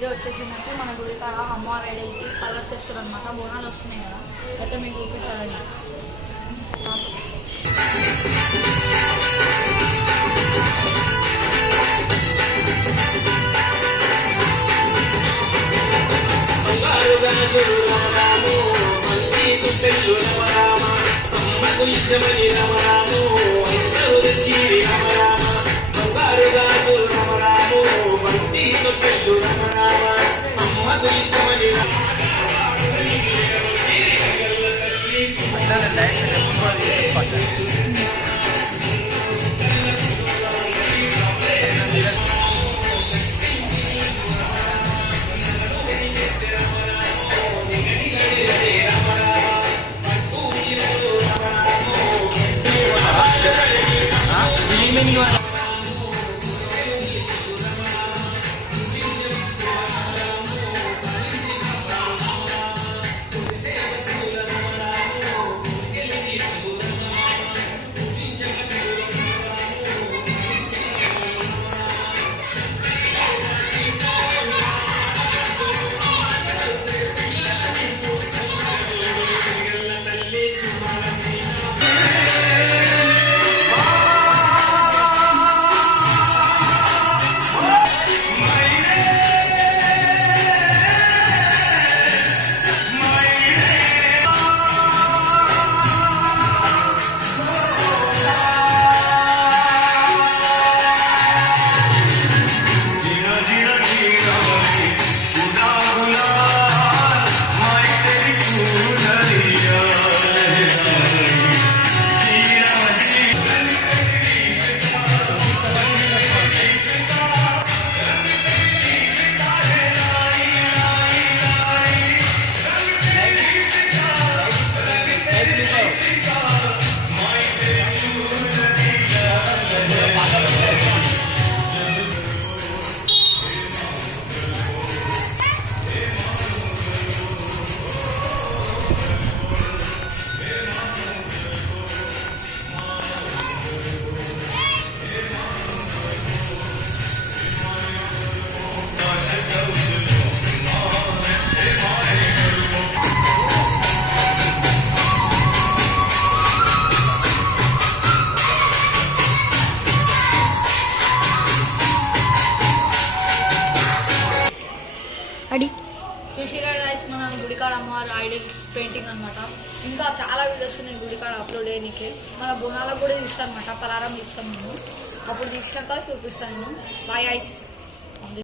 Video వచ్చేసిందంటే మన గుడి కాడ అమ్మవారి ఐడల్కి కలర్స్ వేస్తారు అనమాట. బోనాలు వస్తున్నాయి కదా, అయితే మీకు చూపిస్తారండి. ఇష్టమని రమరాము అందరూ తెచ్చి రమరామ బంగారు గాజులు రమరాము బంతి తొట్టెళ్ళు రమరామ అమ్మకు ఇష్టమని చూసిరా గైస్, మన గుడికాడ అమ్మవారు ఐడల్స్ పెయింటింగ్ అనమాట. ఇంకా చాలా వీడియోస్ ఉన్నాయి గుడికాడ అప్లోడ్ చేయడానికి. మన బోనాలకు కూడా తీస్తాను అనమాట, పలారం తీస్తాం మేము. అప్పుడు తీసినాక చూపిస్తాను. Bye guys.